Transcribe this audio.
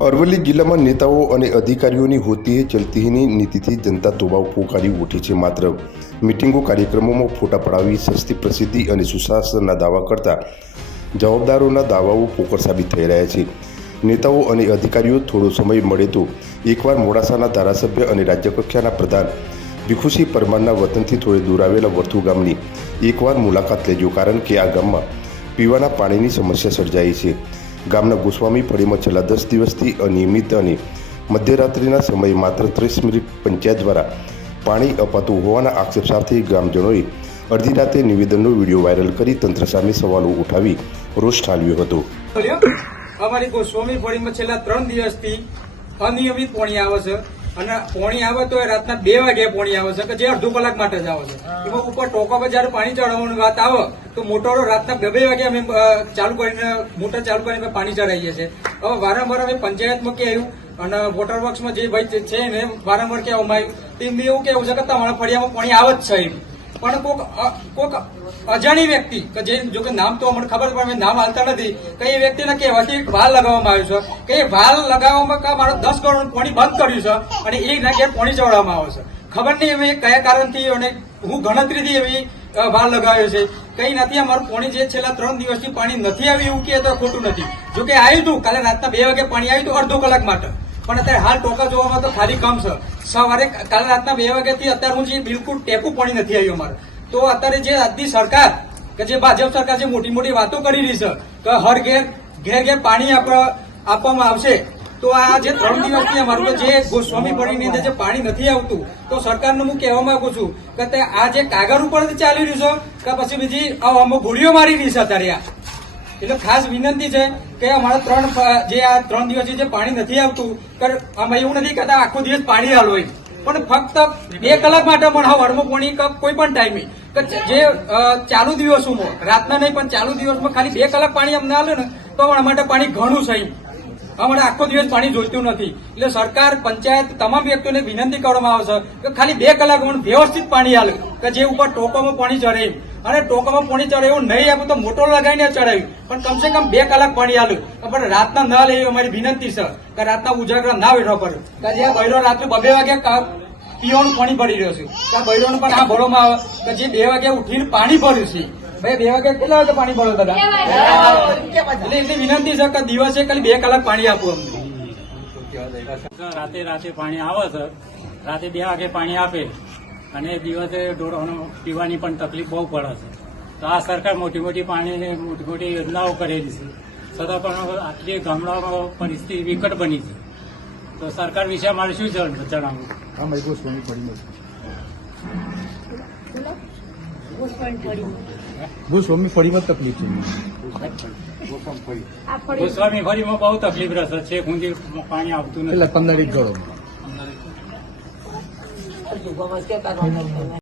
અરવલ્લી જિલ્લામાં નેતાઓ અને અધિકારીઓની હોતી ચલતીની નીતિથી જનતા તોબાવ પોકારી ઉઠી છે માત્ર. મિટિંગો કાર્યક્રમોમાં ફોટા પડાવી સસ્તી પ્રસિદ્ધિ અને સુશાસનના દાવા કરતા જવાબદારોના દાવાઓ પોકર સાબિત થઈ રહ્યા છે. નેતાઓ અને અધિકારીઓ થોડો સમય મળે તો એકવાર મોડાસાના ધારાસભ્ય અને રાજ્યકક્ષાના પ્રધાન ભીખુસિંહ પરમારના વતનથી થોડે દૂર આવેલા વર્થુ ગામની એકવાર મુલાકાત લેજો કારણ કે આ ગામમાં પીવાના પાણીની સમસ્યા સર્જાઈ છે. ગામના ગોસ્વામી ફળીમાં છેલ્લા દસ દિવસથી અનિયમિત અને મધ્યરાત્રિના સમયે માત્ર ત્રીસ મિનિટ પંચાયત દ્વારા પાણી અપાતું હોવાના આક્ષેપ સાથે ગ્રામજનોએ અડધી રાતે નિવેદનનો વીડિયો વાયરલ કરી તંત્ર સામે સવાલો ઉઠાવી રોષ ઠાલવ્યો હતો. અમારી ગોસ્વામી ફળીમાં છેલ્લા ત્રણ દિવસથી અનિયમિત પાણી આવે છે. અને પોણી આવે તો એ રાતના બે વાગે પોણી આવે છે કે જે અડધો કલાક માટે જ આવે છે. એમાં ઉપર ટોકા પર જયારે પાણી ચડાવવાની વાત આવે તો મોટરો રાતના બે બે વાગે અમે ચાલુ કરીને મોટર ચાલુ કરીને પાણી ચડાવીએ છીએ. હવે વારંવાર અમે પંચાયતમાં કે આવ્યું અને વોટર વર્ક્સમાં જે ભાઈ છે ને વારંવાર કહેવામાં આવ્યું તેમ બી એવું કેવું છે કે તમારા ફળિયામાં પાણી આવે જ છે એમ. પણ કોક કોક અજાણી વ્યક્તિ, કે જે જો કે નામ તો અમને ખબર પણ નામ હાલતા નથી, કે એ વ્યક્તિને કહેવાથી વાલ લગાવવામાં આવ્યું છે. કે એ વાલ લગાવવામાં મારો દસ કરોડ પોણી બંધ કર્યું છે અને એ ના પાણી ચડાવવામાં આવે છે. ખબર નહીં અમે કયા કારણથી અને હું ગણતરીથી એવી વાલ લગાવ્યો છે. કઈ નથી અમારું પાણી જે છેલ્લા ત્રણ દિવસથી પાણી નથી આવ્યું એવું કે તો ખોટું નથી. જો કે આવ્યું હતું કાલે રાતના બે વાગે પાણી આવ્યું હતું અડધો કલાક માટે. પણ અત્યારે હાલ ટોકા જોવામાં તો ખાલી કમ છે. સવારે કાલે રાતના બે વાગ્યાથી અત્યારે હું જે બિલકુલ ટેપું પાણી નથી આવ્યું અમારે. તો અત્યારે જે આજની સરકાર, કે જે ભાજપ સરકાર જે મોટી મોટી વાતો કરી રહી છે, કે હર ઘેર ઘેર ઘેર પાણી આપ- આપવામાં આવશે, તો આ જે ત્રણ દિવસથી અમારું જે ગોસ્વામી પડીની અંદર જે પાણી નથી આવતું, તો સરકારનું હું કહેવા માંગુ છું કે આ જે કાગળ ઉપર ચાલી રહ્યું છે, કે પછી બીજી અમુક ગોળીઓ મારી રહી છે અત્યારે આ. એટલે ખાસ વિનંતી છે કે અમારા ત્રણ જે આ ત્રણ દિવસથી જે પાણી નથી આવતું આમાં એવું નથી કહેતા આખો દિવસ પાણી હાલો પણ ફક્ત બે કલાક માટે પણ હા વડમાં પાણી કોઈ પણ ટાઈમે જે ચાલુ દિવસોમાં, રાતના નહીં, પણ ચાલુ દિવસમાં ખાલી બે કલાક પાણી અમને હાલે ને, તો અમારા માટે પાણી ઘણું છે એમ. અમારે આખો દિવસ પાણી જોઈતું નથી. એટલે સરકાર, પંચાયત તમામ વ્યક્તિઓને વિનંતી કરવામાં આવે છે કે ખાલી બે કલાક અમને વ્યવસ્થિત પાણી હાલે કે જે ઉપર ટોકોમાં પાણી ચડે. અને ટોકામાં પાણી ચડે એવું નહીં આપું તો મોટો લગાવીને ચડાવ્યું પણ કમસે કમ બે કલાક પાણી હાલ્યું પણ રાતના ન લે અમારી વિનંતી છે કે રાતના ઉજાગરા ના બેઠવા પડે. કે જે બૈરો રાત્રે બબે વાગે કા- પીવાનું પાણી ભરી રહ્યો છે. ત્યાં બૈરોને પણ આ ભરોમાં આવે. કે જે બે વાગે ઉઠીને પાણી ભર્યું છે. ભાઈ બે વાગે કેટલા વાગે પાણી ભરો દાદા? એટલે એટલી વિનંતી છે કે દિવસે ખાલી બે કલાક પાણી આપવું અમને. રાતે રાતે પાણી આવે છે. રાતે બે વાગે પાણી આપે. અને દિવસે ઢોરોને પીવાની પણ તકલીફ બહુ પડે છે. તો આ સરકાર મોટી મોટી પાણીની મોટી મોટી યોજનાઓ કરેલી છે. છતાં પણ આટલી ગામડાઓ પરિસ્થિતિ વિકટ બની છે. તો સરકાર વિશે અમારે શું જણ- જણાવવું ગોસ્વામી ફળીમાં તકલીફ છે ગોસ્વામી ફરીમાં બહુ તકલીફ રહેશે. છે ઊંધી પાણી આવતું નથી. એટલે પંદર એક ગળો.